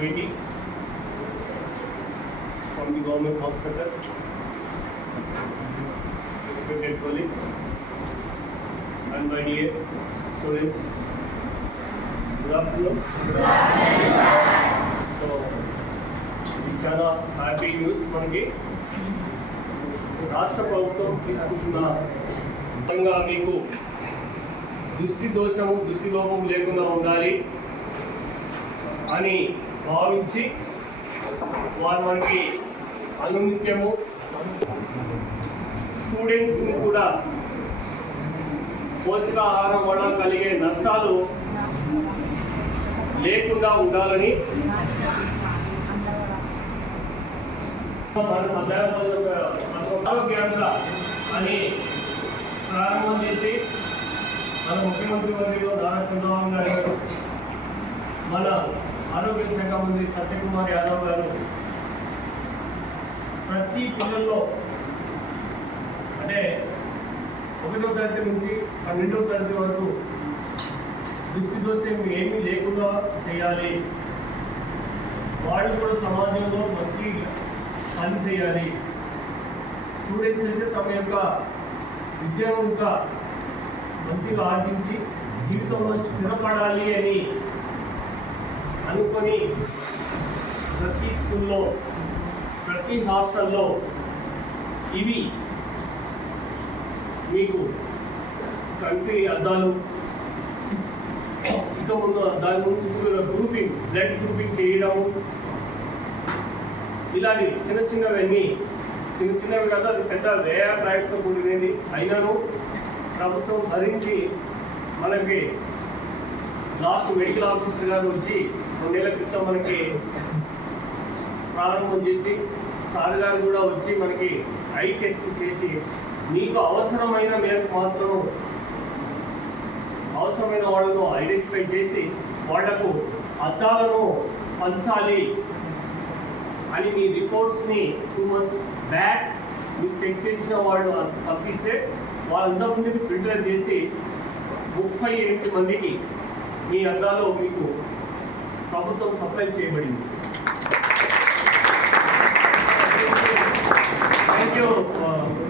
UAT from the government hospital, respected colleagues, and my dear students. Good afternoon. Good afternoon. So, ఇది చాలా happy news. మనకి రాష్ట్ర ప్రభుత్వం తీసుకుంటున్న విధంగా మీకు దృష్టి దోషము దృష్టి లోపం లేకుండా ఉండాలి అని భావించి వారు మనకి అనునిత్యము స్టూడెంట్స్ని కూడా పోషకాహారం వల్ల కలిగే నష్టాలు లేకుండా ఉండాలని ఆరోగ్యాంధ్ర అని ప్రారంభం చేసి మన ముఖ్యమంత్రి వర్యులు నారా చంద్రబాబు నాయుడు గారు, మన ఆరోగ్య శాఖ మంత్రి సత్యకుమార్ యాదవ్ గారు ప్రతి పిల్లల్లో అంటే 1వ తరగతి నుంచి 12వ తరగతి వరకు దృష్టి దోషం ఏమీ లేకుండా చేయాలి, వాళ్ళు కూడా సమాజంలో మంచి పని చేయాలి, స్టూడెంట్స్ అయితే తమ యొక్క విద్యను ఇంకా మంచిగా ఆర్జించి జీవితంలో స్థిరపడాలి అని అనుకొని ప్రతి స్కూల్లో ప్రతి హాస్టల్లో ఇవి మీకు కంటి అద్దాలు, ఇక ముందు దాని ముందు గ్రూపింగ్ బ్లడ్ గ్రూపింగ్ చేయడము, ఇలాంటి చిన్నవన్నీ చిన్నవి కదా, అది పెద్ద వ్యయ ప్రయాసంతో కూడినది అయినను ప్రభుత్వం భరించి మనకి లాస్ట్ మెడికల్ ఆఫీసర్ గారు వచ్చి 2 నెలల క్రితం మనకి ప్రారంభం చేసి సార్ గారు కూడా వచ్చి మనకి ఐ టెస్ట్ చేసి మీకు అవసరమైన మేరకు మాత్రం అవసరమైన వాళ్ళను ఐడెంటిఫై చేసి వాళ్లకు అద్దాలను పంచాలి అని మీ రిపోర్ట్స్ని 2 months బ్యాక్ మీరు చెక్ చేసిన వాళ్ళు పంపిస్తే వాళ్ళందరినీ ఫిల్టర్ చేసి 38 మందికి మీ అద్దాలు మీకు ప్రభుత్వం సప్లై చేయబడింది. Thank you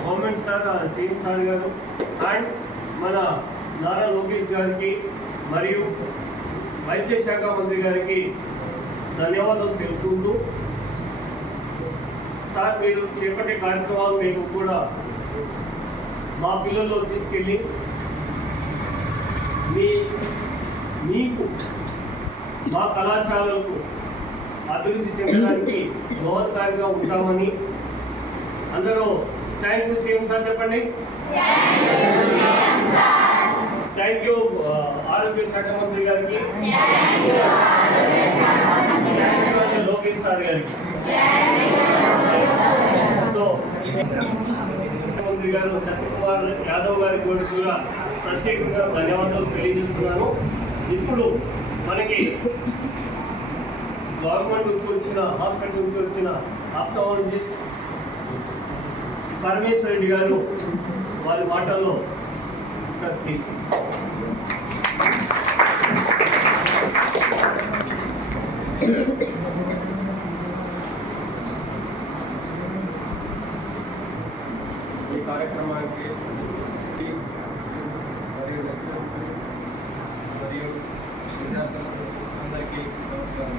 government sir, CM sir గారు అండ్ మన నారా లోకేష్ గారికి మరియు వైద్య శాఖ మంత్రి గారికి ధన్యవాదాలు తెలుపుకుంటూ, సార్ మీరు చేపట్టే కార్యక్రమాలు మేము కూడా మా పిల్లల్లో తీసుకెళ్ళి మీకు మా కళాశాలలకు అభివృద్ధి చెందడానికి దోహదకారిగా ఉంటామని అందరూ థ్యాంక్ యూ సీఎం సార్ చెప్పండి. థ్యాంక్ యూ ఆరోగ్య శాఖ మంత్రి గారికి, లోకేష్ సార్ గారికి. సో ముఖ్యమంత్రి గారు సత్యకుమార్ యాదవ్ గారికి కూడా ప్రత్యేకంగా ధన్యవాదాలు తెలియజేస్తున్నాను. ఇప్పుడు మనకి గవర్నమెంట్ నుంచి వచ్చిన హాస్పిటల్ నుంచి వచ్చిన ఆప్థమాలజిస్ట్ పరమేశ్వర్ రెడ్డి గారు వారి మాటల్లో సార్ ప్లీజ్. ఈ కార్యక్రమానికి మరియు లెక్చరర్స్ మరియు విద్యార్థులకు అందరికీ నమస్కారం.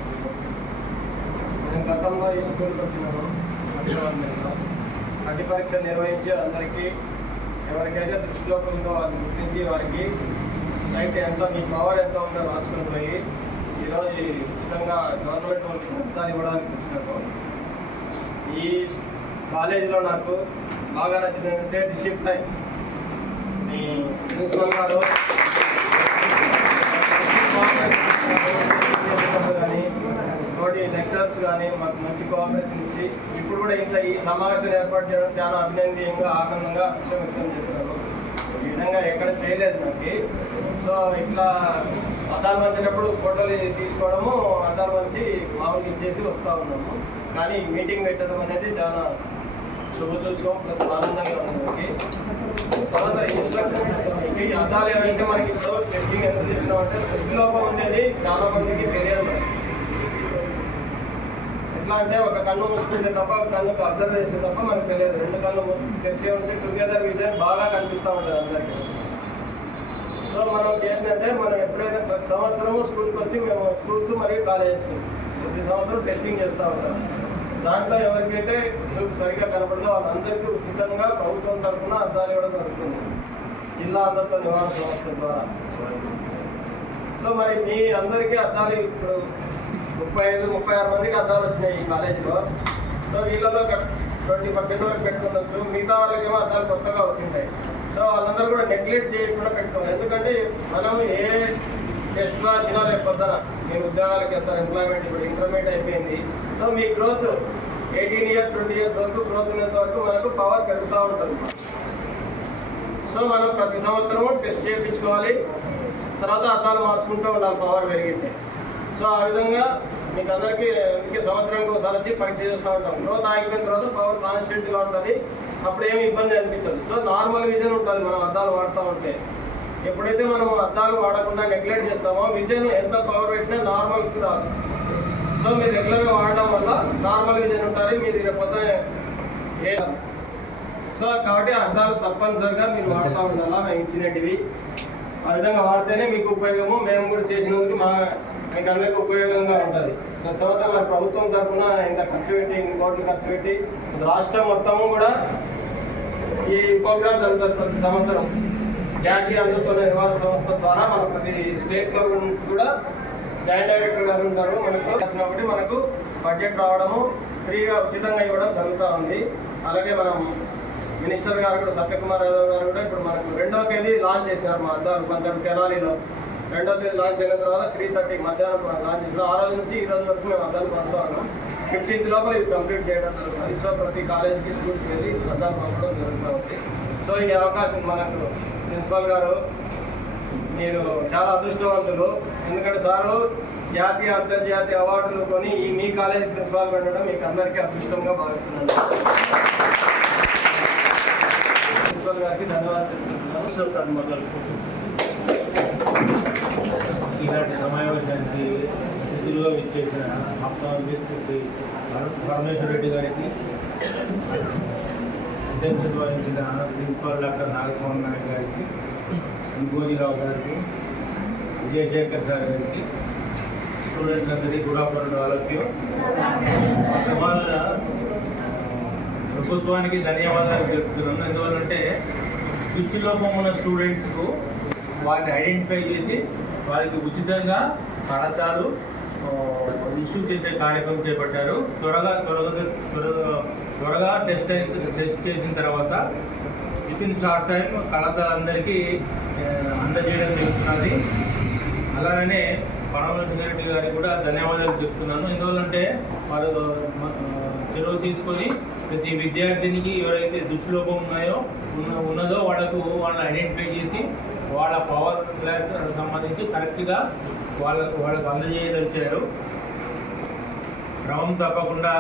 నేను గతంలో ఈ స్కూల్కి వచ్చినాను. కంటి పరీక్ష నిర్వహించి అందరికీ ఎవరికైతే దృష్టిలోకి ఉందో వారిని గుర్తించి వారికి సైట్ ఎంత, మీ పవర్ ఎంత ఉందో రాసుకొని పోయి ఈరోజు ఉచితంగా గవర్నమెంట్ వాళ్ళకి చెప్తా ఇవ్వడానికి వచ్చినాను. ఈ కాలేజీలో నాకు బాగా నచ్చింది ఏంటంటే డిసిప్లైన్. మీ ప్రిన్సిపల్ గారు కానీ తోటి లెక్చరర్స్ కానీ మాకు మంచి కోఆపరేషన్ ఇచ్చి ఇప్పుడు కూడా ఇంత ఈ సమావేశం ఏర్పాటు చేయడం చాలా అభినందనీయంగా ఆనందంగా విషయం వ్యక్తం చేస్తున్నారు. ఈ విధంగా ఎక్కడ చేయలేదు నాకు. సో ఇట్లా అద్దాలు మంచినప్పుడు ఫోటోలు తీసుకోవడము, అద్దాలు మంచి మామూలుగా ఇచ్చేసి వస్తూ ఉన్నాము. కానీ మీటింగ్ పెట్టడం అనేది చాలా శుభసూచకం ప్లస్ ఆనందంగా ఉంది. తర్వాత ఇన్స్ట్రక్షన్స్ ఇస్తాం. ఈ అద్దాలు ఏవైతే మనకి ఇప్పుడు టెస్టింగ్ ఎంత చేసినామంటే దృష్టి లోపం ఉండేది చాలా మందికి తెలియదు. ఎట్లా అంటే ఒక కన్ను మూసుకుంటే తప్ప ఒక కన్నుకు అబ్జర్వ్ చేస్తే తప్ప మనకు తెలియదు. రెండు కళ్ళు తెరిచి ఉంటే టుగెదర్ విజన్ బాగా కనిపిస్తూ ఉంటుంది అందరికీ. సో మనకి ఏంటంటే మనం ఎప్పుడైనా ప్రతి సంవత్సరము స్కూల్కి వచ్చి మేము స్కూల్స్ మరియు కాలేజెస్ ప్రతి సంవత్సరం టెస్టింగ్ చేస్తూ ఉంటాం. దాంట్లో ఎవరికైతే చూపు సరిగ్గా కనపడదో వాళ్ళందరికీ ఉచితంగా ప్రభుత్వం తరఫున అద్దాలు ఇవ్వడం జరుగుతుంది జిల్లా అంధత్వ నివారణ సంస్థ ద్వారా. సో మరి మీ అందరికీ అద్దాలు ఇప్పుడు 35-36 మందికి అద్దాలు వచ్చినాయి ఈ కాలేజీలో. సో వీళ్ళలో 20% వరకు పెట్టుకోవచ్చు. మిగతా వాళ్ళకేమో అద్దాలు కొత్తగా వచ్చింటాయి. సో వాళ్ళందరూ కూడా నెగ్లెక్ట్ చేయకుండా పెట్టుకోవాలి. ఎందుకంటే మనం ఏ టెస్ట్ రాసినా రేపు పొద్దున మీరు ఉద్యోగాలకు వెళ్తారు, ఎంప్లాయ్మెంట్ ఇప్పుడు ఇంటర్మీడియట్ అయిపోయింది. సో మీ గ్రోత్ 18 years 20 years వరకు గ్రోత్ ఉన్నంత వరకు మనకు పవర్ పెరుగుతూ ఉంటుంది. సో మనం ప్రతి సంవత్సరము టెస్ట్ చేయించుకోవాలి, తర్వాత అద్దాలు మార్చుకుంటూ ఉండాలి పవర్ పెరిగితే. సో ఆ విధంగా మీకు అందరికీ సంవత్సరానికి ఒకసారి వచ్చి పరీక్ష చేస్తూ ఉంటాం. గ్రోత్ ఆగిపోయిన తర్వాత పవర్ కాన్స్టెంట్గా ఉంటుంది, అప్పుడు ఏమి ఇబ్బంది అనిపించదు. సో నార్మల్ విజన్ ఉంటుంది మనం అద్దాలు వాడుతూ ఉంటే. ఎప్పుడైతే మనం అద్దాలు వాడకుండా నెగ్లెక్ట్ చేస్తామో విజన్ ఎంత పవర్ పెట్టినా నార్మల్కి రాదు. సో మీరు రెగ్యులర్గా వాడడం వల్ల నార్మల్ విజన్ ఉంటుంది, మీరు రేపొద్దున ఏ. సో కాబట్టి అద్దాలు తప్పనిసరిగా మీరు వాడుతూ ఉండాలా మేము ఇచ్చినవి. ఆ విధంగా వాడితేనే మీకు ఉపయోగము. మేము కూడా చేసినందుకు మీకు అందరికీ ఉపయోగంగా ఉంటుంది. గత సంవత్సరం మరి ప్రభుత్వం తరఫున ఇంత ఖర్చు పెట్టి, ఇన్ని కోట్లు ఖర్చు పెట్టి రాష్ట్రం మొత్తము కూడా ఈ ప్రోగ్రామ్ జరుగుతుంది ప్రతి సంవత్సరం. జాతీయ అంధత్వ నివారణ సంస్థ ద్వారా మన ప్రతి స్టేట్లో కూడా జాయింట్ డైరెక్టర్ గారు ఉంటారు. మనకు కాబట్టి మనకు బడ్జెట్ రావడము, ఫ్రీగా ఉచితంగా ఇవ్వడం జరుగుతూ ఉంది. అలాగే మనం మినిస్టర్ గారు కూడా సత్యకుమార్ యాదవ్ గారు కూడా ఇప్పుడు మనకు 2వ తేదీ లాంచ్ చేసినారు మా అద్దాలు కొంచెం తెనాలిలో. 2వ తేదీ లాంచ్ అయిన తర్వాత 3:30 మధ్యాహ్నం లాంచ్ చేసినాం. ఆ రోజు నుంచి ఈ రోజు వరకు మేము అద్దాలు పంపుతా ఉన్నాం. 15th లోపల ఇవి కంప్లీట్ చేయడం జరుగుతుంది. సో ప్రతి కాలేజీకి స్కూల్కి వెళ్ళి అద్దాలు పంపడం జరుగుతూ ఉంది. సో ఈ అవకాశం మనకు ప్రిన్సిపల్ గారు మీరు చాలా అదృష్టవంతులు. ఎందుకంటే సారు జాతీయ అంతర్జాతీయ అవార్డులు కొని ఈ మీ కాలేజీ ప్రిన్సిపాల్ పెట్టడం మీకు అందరికీ అదృష్టంగా భావిస్తున్నాను. ప్రిన్సిపల్ గారికి ధన్యవాదాలు తెలుపుతున్నాను. ఈనాటి సమావేశానికి అతిథులుగా విచ్చేసిన పరమేశ్వర రెడ్డి గారికి, అధ్యక్షత వహించిన ప్రిన్సిపాల్ డాక్టర్ నాగస్వామి నాయక్ గారికి, ఇంకోజీరావు గారికి, విజయశేఖర్ సార్ గారికి, స్టూడెంట్స్ అందరికీ గుడ్ ఆఫ్టర్నూన్ వాళ్ళకి. ప్రభుత్వానికి ధన్యవాదాలు చెప్తున్నాను. ఎందువల్లంటే దృష్టిలోపం ఉన్న స్టూడెంట్స్కు వారిని ఐడెంటిఫై చేసి వారికి ఉచితంగా పడతాలు ఇష్యూ చేసే కార్యక్రమం చేపట్టారు. త్వరగా టెస్ట్ చేసిన తర్వాత వితిన్ షార్ట్ టైం కళాకారులందరికీ అందజేయడం జరుగుతున్నది. అలాగనే పరమేశ్వర రెడ్డి గారికి కూడా ధన్యవాదాలు చెప్తున్నాను. ఎందువల్లంటే వారు చొరవ తీసుకొని ప్రతి విద్యార్థినికి ఎవరైతే దుష్లోపం ఉన్నదో వాళ్ళని ఐడెంటిఫై చేసి వాళ్ళ పవర్ క్లాస్ సంబంధించి కరెక్ట్గా వాళ్ళకు అందజేయదలిచారు. క్రమం తప్పకుండా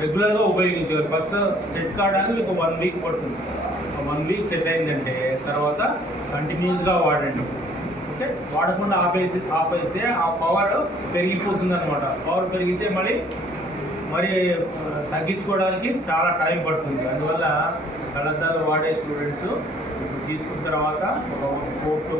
రెగ్యులర్గా ఉపయోగించారు. ఫస్ట్ సెట్ కావడానికి మీకు 1 వీక్ పడుతుంది. 1 వీక్ సెట్ అయిందంటే తర్వాత కంటిన్యూస్గా వాడండి. ఓకే, వాడకుండా ఆపేస్తే ఆ పవర్ పెరిగిపోతుంది అనమాట. పవర్ పెరిగితే మరి తగ్గించుకోవడానికి చాలా టైం పడుతుంది. అందువల్ల కళ్ళద్దాలు వాడే స్టూడెంట్స్ తీసుకున్న తర్వాత ఒక 4 to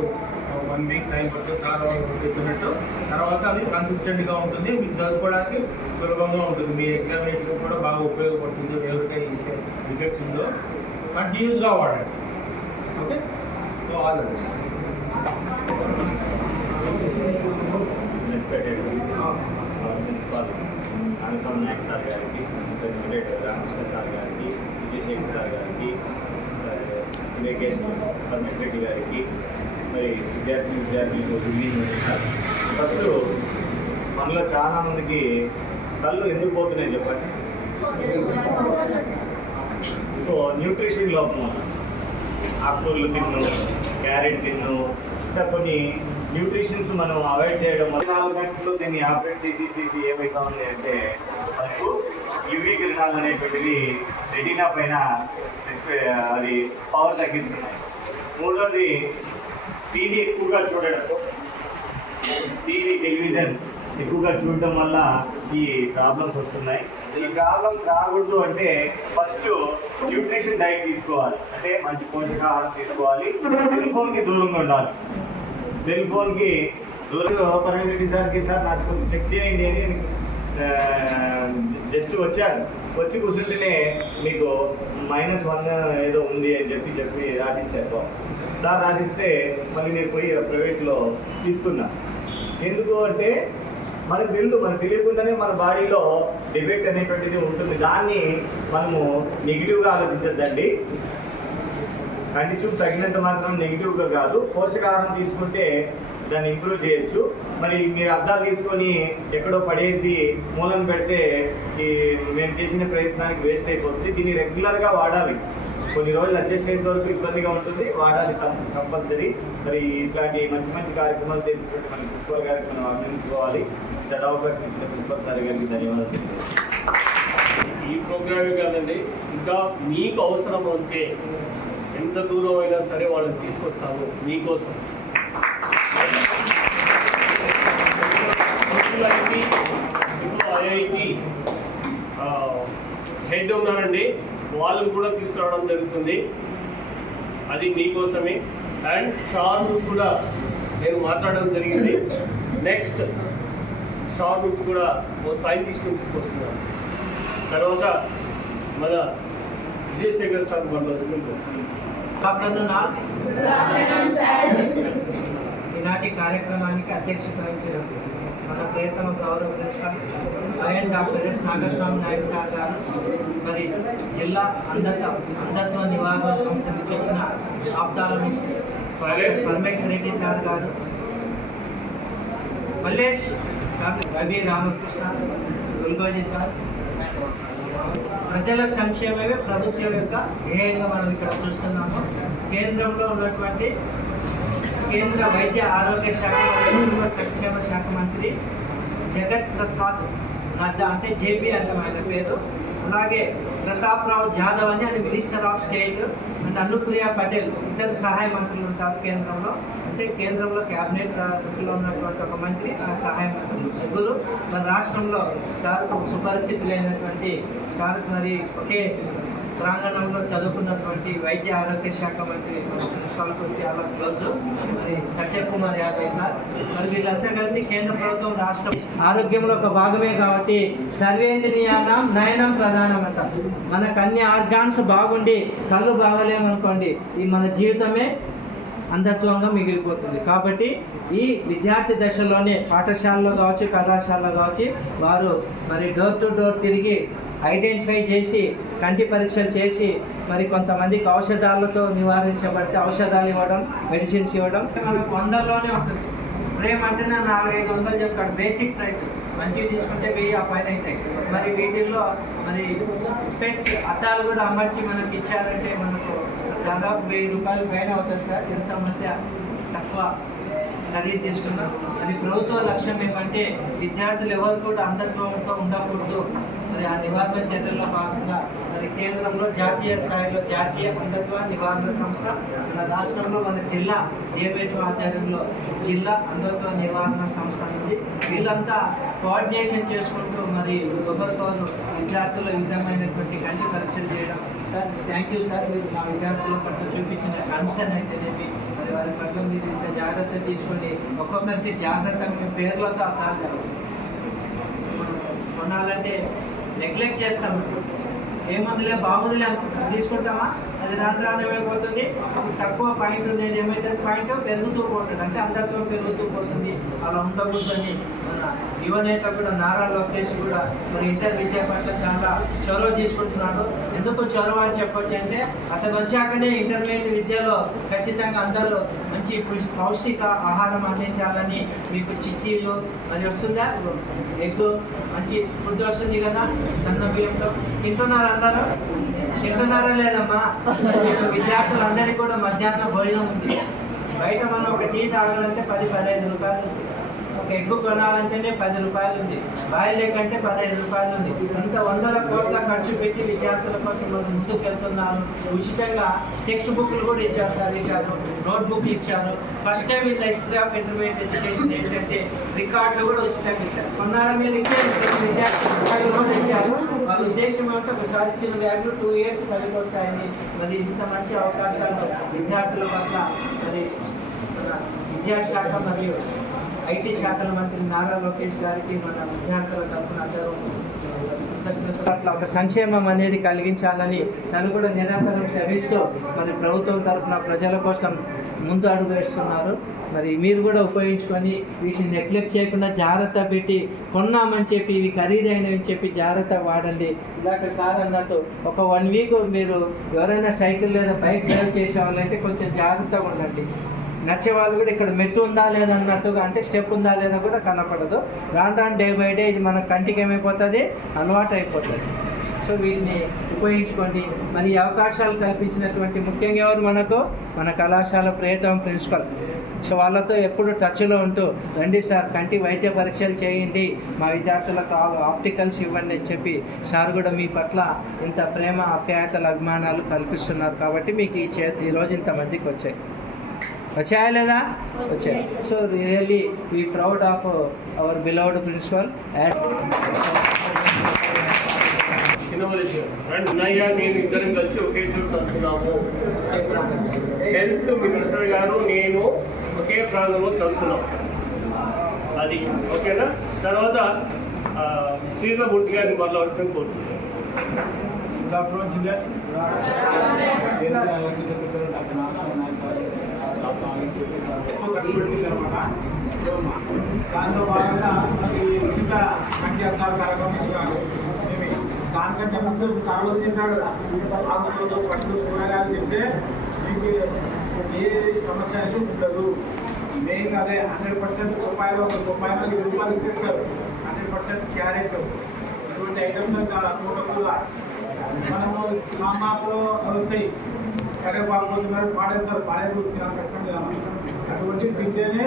1 వీక్ టైం పడుతుంది సార్ చెప్పినట్టు. తర్వాత అది కన్సిస్టెంట్గా ఉంటుంది, మీకు చదువుకోవడానికి సులభంగా ఉంటుంది, మీ ఎగ్జామినేషన్ కూడా బాగా ఉపయోగపడుతుంది. ఎవరికైతే ఎఫెక్ట్ ఉందో కంటిన్యూస్గా వాడండి. Okay, so all the best. Principal Nagaswamy Nayak sir గారికి, ప్రెసిడెంట్ రామకృష్ణ సార్ గారికి, విజయశేఖర్ సార్ గారికి, గెస్ట్ పరమేశ్వర రెడ్డి గారికి, మరి విద్యార్థులకు సార్. ఫస్ట్ మనలో చాలా మందికి కళ్ళు ఎందుకు పోతున్నాయి చెప్పండి. సో న్యూట్రిషన్ లోపం, ఆకుకూరలు తిన్ను, క్యారెట్ తిన్ను, ఇంకా కొన్ని న్యూట్రిషన్స్ మనం అవాయిడ్ చేయడం వల్ల 4 గంటలు దీన్ని ఆపరేట్ చేసి ఏమవుతా ఉంది అంటే మనకు యూవీ కిరణాలు అనేటువంటివి రెటీనా పైన అది పవర్ తగ్గిస్తున్నాయి. మూడోది టీవీ ఎక్కువగా చూడడం, టెలివిజన్ ఎక్కువగా చూడటం వల్ల ఈ ప్రాబ్లమ్స్ వస్తున్నాయి. ఈ ప్రాబ్లమ్స్ రాకూడదు అంటే ఫస్ట్ న్యూట్రిషన్ డైట్ తీసుకోవాలి, అంటే మంచి పోషకాహారం తీసుకోవాలి. సెల్ ఫోన్కి దూరంగా ఉండాలి. సెల్ ఫోన్కి దూరంగా పరమేశ్వరి సార్కి సార్ నాకు కొంచెం చెక్ చేయండి అని జస్ట్ వచ్చాను. వచ్చి కూర్చుంటేనే మీకు -1 ఏదో ఉంది అని చెప్పి రాసిచ్చారు సార్. రాసిస్తే మళ్ళీ నేను పోయి ప్రైవేట్లో తీసుకున్నా. ఎందుకు అంటే మనకు తెలియకుండానే మన బాడీలో డిబేట్ అనేటువంటిది ఉంటుంది. దాన్ని మనము నెగిటివ్గా ఆలోచించద్దండి. కంటి చూపు తగినంత మాత్రం నెగిటివ్గా కాదు. పోషకాహారం తీసుకుంటే దాన్ని ఇంప్రూవ్ చేయొచ్చు. మరి మీరు అద్దాలు తీసుకొని ఎక్కడో పడేసి మూలం పెడితే ఈ మేము చేసిన ప్రయత్నానికి వేస్ట్ అయిపోతుంది. దీన్ని రెగ్యులర్గా వాడాలి. కొన్ని రోజులు అడ్జస్ట్ అయిన వరకు ఇబ్బందిగా ఉంటుంది, వాడాలి కంపల్సరీ. మరి ఇట్లాంటి మంచి కార్యక్రమాలు చేసినటువంటి మన ప్రిన్సిపల్ గారికి మనం అభినందించుకోవాలి. సదవకాశం ఇచ్చిన ప్రిన్సిపల్ సార్ గారికి ధన్యవాదాలు. ఈ ప్రోగ్రామే కాదండి, ఇంకా మీకు అవసరం ఉంటే ఎంత దూరం అయినా సరే వాళ్ళని తీసుకొస్తాము మీకోసం. ఐఐటి హెడ్ ఉన్నారండి, వాళ్ళని కూడా తీసుకురావడం జరుగుతుంది. అది మీకోసమే. అండ్ షార్ నుంచి కూడా నేను మాట్లాడడం జరిగింది. నెక్స్ట్ షార్ నుంచి కూడా ఓ సైంటిస్ట్ని తీసుకొస్తున్నాను. తర్వాత మన విజయశేఖర్ సార్ వాళ్ళు ఈనాటి కార్యక్రమానికి అధ్యక్షత వహించిన మన ప్రియతమ గౌరవ ప్రిన్సిపల్ ఐఎన్ doctor S Nagaswamy Nayak sir గారు, మరి జిల్లా అంధత్వ నివారణ సంస్థ నుంచి వచ్చిన ఆప్థాలమిస్ట్ పరమేశ్వర్ రెడ్డి సార్ గారు, మల్లేష్ సార్, రవి రామకృష్ణ, గుల్గోజీ సార్. ప్రజల సంక్షేమమే ప్రభుత్వం యొక్క ధ్యేయంగా మనం ఇక్కడ చూస్తున్నాము. కేంద్రంలో ఉన్నటువంటి కేంద్ర వైద్య ఆరోగ్య శాఖ మరియు కుటుంబ సంక్షేమ శాఖ మంత్రి జగత్ ప్రసాద్ నడ్డా, అంటే జేపీ అంటే ఆయన పేరు. అలాగే ప్రతాప్ రావు జాదవ్ అని అది minister of state. And Anupriya Patel, ఇద్దరు సహాయ మంత్రులు ఉంటారు కేంద్రంలో. అంటే కేంద్రంలో క్యాబినెట్లో ఉన్నటువంటి ఒక మంత్రి, ఆ సహాయ మంత్రులు ముగ్గురు. మరి రాష్ట్రంలో సార్కు సుపరిచితులైనటువంటి సార్, మరి ఒకే ప్రాంగణంలో చదువుకున్నటువంటి వైద్య ఆరోగ్య శాఖ మంత్రి ప్రిన్సిపాల్కు చాలా క్లోజ్, మరి సత్యకుమార్ యాదవ్ సార్. మరి వీళ్ళంతా కలిసి కేంద్ర ప్రభుత్వం రాష్ట్రం ఆరోగ్యంలో ఒక భాగమే కాబట్టి సర్వేంద్రియానం నయనం ప్రధానం అంట. మనకు అన్ని ఆర్గాన్స్ బాగుండి కళ్ళు బాగలేమనుకోండి, ఈ మన జీవితమే అంధత్వంగా మిగిలిపోతుంది. కాబట్టి ఈ విద్యార్థి దశలోనే పాఠశాలలో కావచ్చు, కళాశాలలో కావచ్చు, వారు మరి డోర్ టు డోర్ తిరిగి ఐడెంటిఫై చేసి కంటి పరీక్షలు చేసి మరి కొంతమందికి ఔషధాలతో నివారించబడితే ఔషధాలు ఇవ్వడం, మెడిసిన్స్ ఇవ్వడం. మనకు 100లోనే ఉంటుంది. ఫ్రేమ్ అంటేనే 400-500 చెప్తాడు బేసిక్ ప్రైస్. మంచివి తీసుకుంటే 1000 ఆ పైన అవుతాయి. మరి వీటిల్లో మరి స్పెట్స్ అద్దాలు కూడా అమర్చి మనకి ఇచ్చారంటే మనకు దాదాపు 1000 రూపాయలు పైన అవుతుంది సార్. ఎంత మధ్య తక్కువ ఖరీదు తీసుకున్నాం. అది ప్రభుత్వ లక్ష్యం ఏమంటే విద్యార్థులు ఎవరు కూడా అంధత్వంతో ఉండకూడదు. మరి ఆ నివారణ చర్యల్లో భాగంగా మరి కేంద్రంలో జాతీయ స్థాయిలో జాతీయ అంధత్వ నివారణ సంస్థ, మన రాష్ట్రంలో మన జిల్లా DMHO ఆధ్వర్యంలో జిల్లా అంధత్వ నివారణ సంస్థ ఉంది. వీళ్ళంతా కోఆర్డినేషన్ చేసుకుంటూ మరి ఒకరికొకరు విద్యార్థుల విధమైనటువంటి కంటి పరీక్షలు చేయడం. సార్ థ్యాంక్ యూ సార్, మీరు మా విద్యార్థుల పట్ల చూపించిన కన్సర్న్ అయితేనేమి, మరి వారి పట్ల మీరు ఇంత జాగ్రత్త తీసుకొని ఒక్కొక్కరికి జాగ్రత్తగా మీ పేర్లతో అర్థాలు కొనాలంటే నెగ్లెక్ట్ చేస్తాం. ఏముందిలే బాగుందిలే తీసుకుంటామా, అది రాను ఏమైపోతుంది, తక్కువ పాయింట్ ఉండేది ఏమైతుంది, పాయింట్ పెరుగుతూ పోతుంది. అంటే అంధత్వం పెరుగుతూ పోతుంది. అలా ఉండకూడదని మన యువనేత కూడా నారా లోకేష్ కూడా మరి ఇంటర్ విద్య పట్ల చాలా చొరవ తీసుకుంటున్నాడు. ఎందుకు చొరవ అని చెప్పొచ్చు అంటే అతను వచ్చాకనే ఇంటర్మీడియట్ విద్యలో ఖచ్చితంగా అందరూ మంచి పౌష్టిక ఆహారం అందించాలని మీకు చిక్కీలు మరి వస్తుందా, ఎగ్ మంచి ఫుడ్ వస్తుంది కదా సన్న బియ్యంలో. తింటున్నారు అందరూ? తింటున్నారా లేదమ్మా? విద్యార్థులందరికీ కూడా మధ్యాహ్నం భోజనం ఉంది. బయట మనం ఒక టీ తాగాలంటే 10-15 రూపాయలు. ఎగ్గు కొనాలంటేనే 10 రూపాయలు ఉంది, బాయిల్ ఎగ్ అంటే 15 రూపాయలు ఉంది. ఇంత వందల కోట్ల ఖర్చు పెట్టి విద్యార్థుల కోసం ముందుకు వెళ్తున్నారు. ఉచితంగా టెక్స్ట్ బుక్లు కూడా ఇచ్చారు సార్, ఇచ్చారు నోట్ బుక్లు ఇచ్చారు. First time in history of intermediate education ఏంటంటే రికార్డులు కూడా ఉచితంగా ఇచ్చారు. కొన్నారా మీరు విద్యార్థులు కూడా ఇచ్చారు. వాళ్ళ ఉద్దేశం ఏమంటే ఒకసారి ఇచ్చిన బ్యాగులు 2 years పనికి వస్తాయని. మరి ఇంత మంచి అవకాశాలు విద్యార్థుల పట్ల మరి విద్యాశాఖ మరియు ఐటీ శాఖల మంత్రి నారా లోకేష్ గారికి మన విద్యార్థుల తరఫున అందరూ పట్ల ఒక సంక్షేమం అనేది కలిగించాలని తను కూడా నిరంతరం శ్రమిస్తూ మరి ప్రభుత్వం తరఫున ప్రజల కోసం ముందు అడుగు వేస్తున్నారు. మరి మీరు కూడా ఉపయోగించుకొని వీటిని నెగ్లెక్ట్ చేయకుండా జాగ్రత్త పెట్టి కొన్నామని చెప్పి ఇవి ఖరీదైనవి అని చెప్పి జాగ్రత్త వాడండి. ఇలాగ సార్ అన్నట్టు ఒక 1 week మీరు ఎవరైనా సైకిల్ లేదా బైక్ డ్రైవ్ చేసే వాళ్ళైతే కొంచెం జాగ్రత్తగా ఉండండి. నచ్చే వాళ్ళు కూడా ఇక్కడ మెట్టు ఉందా లేదా అన్నట్టుగా, అంటే స్టెప్ ఉందా లేదా కూడా కనపడదు. రాను డే బై డే ఇది మన కంటికి ఏమైపోతుంది, అలవాటు అయిపోతుంది. సో వీటిని ఉపయోగించుకోండి. మరి ఈ అవకాశాలు కల్పించినటువంటి ముఖ్యంగా ఎవరు మనకు మన కళాశాల ప్రియతమ ప్రిన్సిపల్. సో వాళ్ళతో ఎప్పుడు టచ్లో ఉంటూ రండి సార్ కంటి వైద్య పరీక్షలు చేయండి, మా విద్యార్థులకు ఆప్టికల్స్ ఇవ్వండి అని చెప్పి సార్ కూడా మీ పట్ల ఇంత ప్రేమ ఆప్యాయతలు అభిమానాలు కల్పిస్తున్నారు. కాబట్టి మీకు ఈరోజు ఇంతమందికి వచ్చాయా లేదా? వచ్చాయి. So really we proud of our beloved principal. అన్నయ్య నేను ఇద్దరం కలిసి ఒకే చోటు చదువుతున్నాము. హెల్త్ మినిస్టర్ గారు నేను ఒకే ప్రాంతంలో చదువుతున్నాం. అది ఓకేనా? తర్వాత శ్రీరామూర్తి గారిని మళ్ళీ వర్షం కోరుతున్నాను. దాంట్లో భాగంగా ఉచిత కంటి అద్దాల కార్యక్రమం ఇచ్చినాడు. దానికంటే ముందు సర్వలు తింటాడు ఆకులతో పట్టు కూరగాయలు తింటే మీకు ఏ సమస్య అయితే ఉండదు. మెయిన్ అదే 100% రూపాయలు 1 రూపాయలు ఇచ్చేస్తారు. 100% క్యారెట్ ఇటువంటి ఐటమ్స్ తోటకూర మనము సాంబార్లో వస్తాయి. కరివేపాకు పోతున్నారు, పాడేస్తారు, పాడేరు తినాలి కష్టం కదా. అటువంటి తింటేనే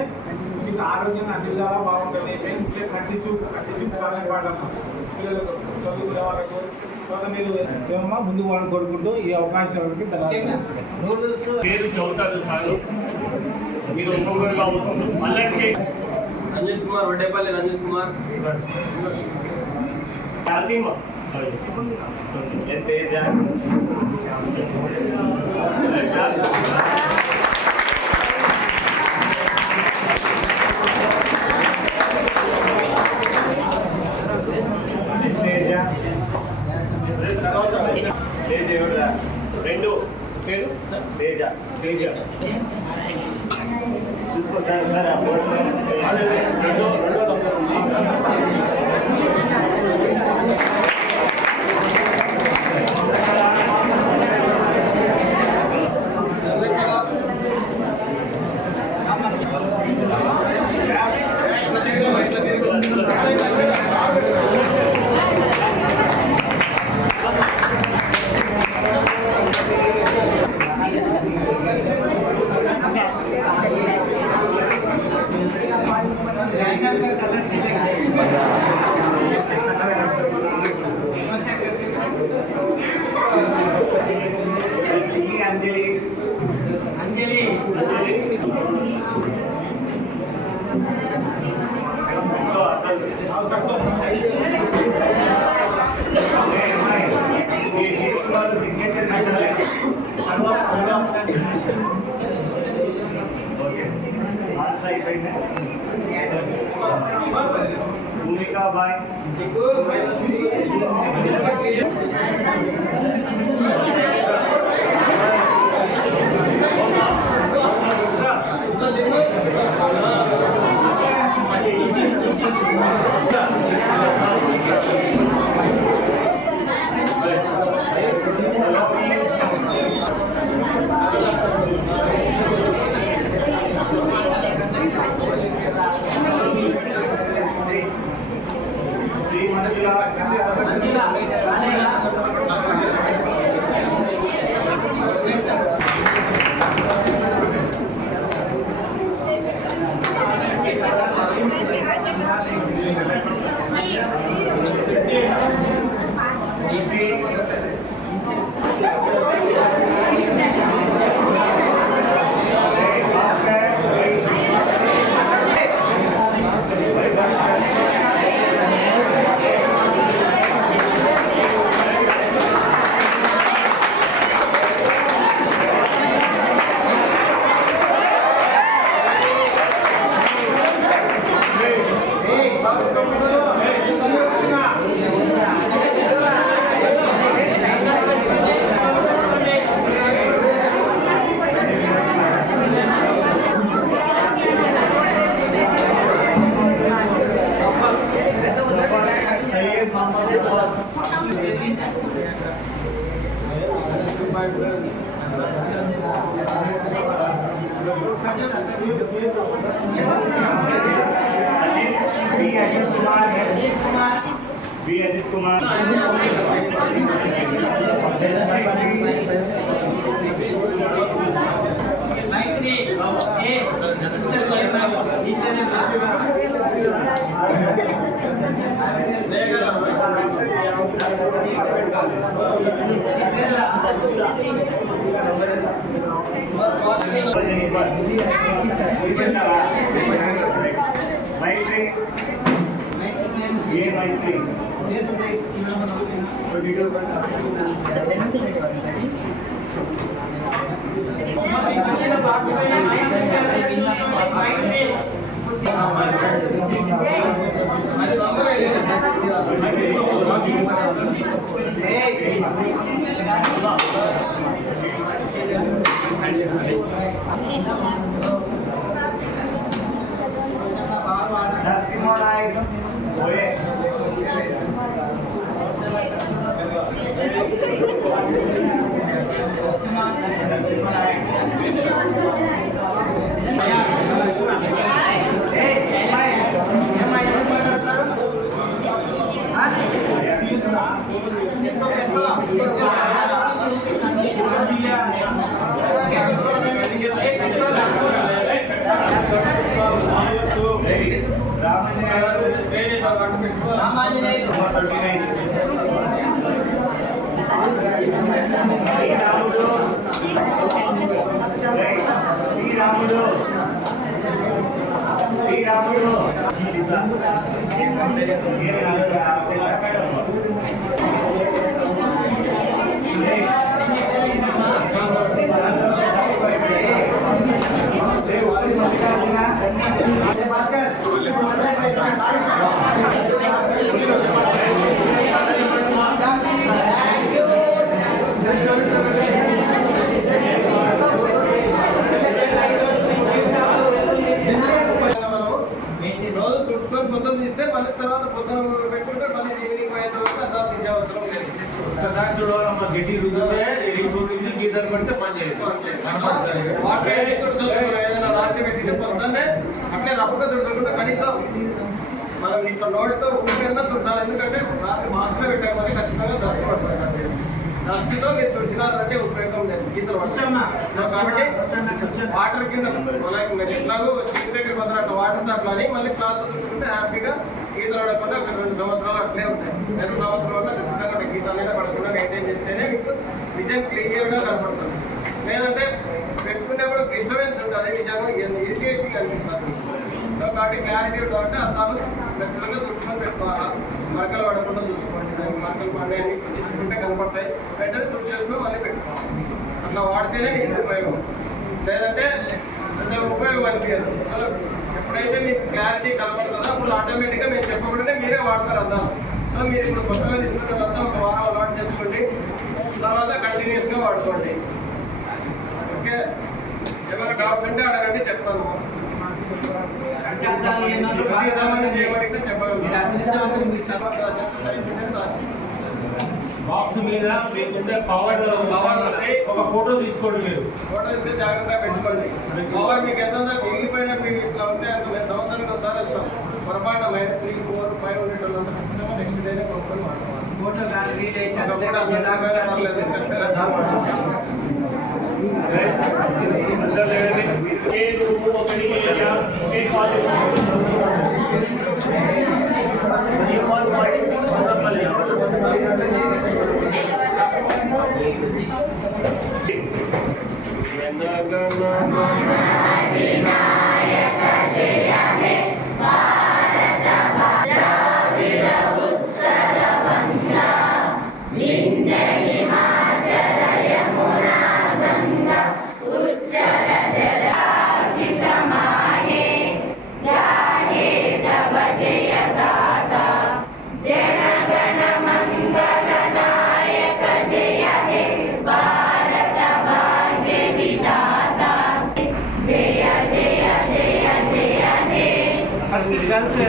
మీకు ఆరోగ్యంగా అన్ని విధాలా బాగుంటుంది. మేము కంటి చూపు చాలా పాడమ్మా పిల్లలకు చదువుకునే వాళ్ళకు. తర్వాత మీరు ఏమమ్మా ముందుకు వాళ్ళని కోరుకుంటూ ఈ అవకాశాలకి పేరు చదువుతారు సార్, మీరు ఒక్కొక్కరుగా అల్లరి రంజిత్ కుమార్, వడ్డేపల్లి రంజిత్ కుమార్. తేజ రెండు పేరు తేజ తేజ. చూసుకోండి సార్ రెండో అంజలి भूमिका भाई Gracias. జరిగిందా? अजीत कुमार మైత్రి ఏ मैत्री ये मैत्री नरसिंहनायक ओए రోజు తుడుచుకొని పొద్దున తీస్తే మళ్ళీ తర్వాత పొద్దున పెట్టుకుంటే మళ్ళీ ఈవినింగ్ పోయేంత వరకు అర్థం తీసే అవసరం లేదు. ఒక్కసారి చూడాలమ్మా గట్టి రుద్దితే ఎరిగిపోతుంది గీతలు పడితే పని చేయదు. వాటర్ వేసి తుడుచొచ్చు. ఏదైనా రాత్రి పెట్టిన పొద్దున్నే అట్లే రప్పగా తుడచకుండా కనీసం మనం ఇంట్లో నోటితో ఉప్పిన తుడచాలి. ఎందుకంటే రాత్రి మాస్క్లో పెట్టాలి మరి ఖచ్చితంగా దస్ట్ పడుతుంది. దస్ట్తో మీరు తుడిచినారంటే ఉపయోగం లేదు. గీతలు కాబట్టి వాటర్ కింద మీరు ఎట్లాగో చీటి దగ్గర బదులు వాటర్ అట్లా అని మళ్ళీ క్లాత్ తుడుచుకుంటే హ్యాపీగా గీతలు పడకుండా ఒక 2 సంవత్సరాలు అట్లే ఉంటాయి. 2 సంవత్సరాల ఖచ్చితంగా గీత అనేది పడకుండా మెయింటైన్ చేస్తేనే మీకు విజన్ క్లియర్గా కనపడుతుంది. లేదంటే పెట్టుకునేప్పుడు డిస్టర్బెన్స్ ఉంటుంది. నిజంగా ఇరిటేటింగ్ అనిపిస్తుంది. సో కాబట్టి క్లారిటీ ఉండాలంటే అద్దాలు ఖచ్చితంగా తుడుచుకొని పెట్టుకోవాలా. మరకలు పడకుండా చూసుకోండి. దానికి మరకలు పడినాయని చూసుకుంటే కనపడతాయి. వెంటనే తుడిచేసుకొని మళ్ళీ పెట్టుకోవాలి. అట్లా వాడితేనే మీకు ఉపయోగం. లేదంటే అంత ఉపయోగం అనిపించదు. అసలు ఎప్పుడైతే మీకు క్లారిటీ కనపడుతుందో అప్పుడు ఆటోమేటిక్గా మీరు చెప్పకుండానే మీరే వాడతారు అద్దాలు. సో మీరు ఇప్పుడు కొత్తగా తీసుకున్న తర్వాత ఒక వారం అలవాటు చేసుకోండి. తర్వాత కంటిన్యూస్గా వాడుకోండి. ఓకే, ఏమైనా డౌట్స్ ఉంటే అడగండి, చెప్తాను. చేయబడి చెప్పగలను. బాక్స్ మీద మీకుంటే పవర్ ఒక ఫోటో తీసుకోండి. మీరు ఫోటో తీసుకొని జాగ్రత్తగా పెట్టుకోండి. పవర్ మీకు ఎంత మిగిలిపోయినా మీకు ఇట్లా ఉంటే అంత మేము సంవత్సరానికి ఒకసారి వస్తాం. పొరపాటున -3, 4, 5 ఉండేటోళ్ళు ఖచ్చితంగా నెక్స్ట్ డేనే కొనుక్కొని వాడుకోవాలి. ఫోటో కానీ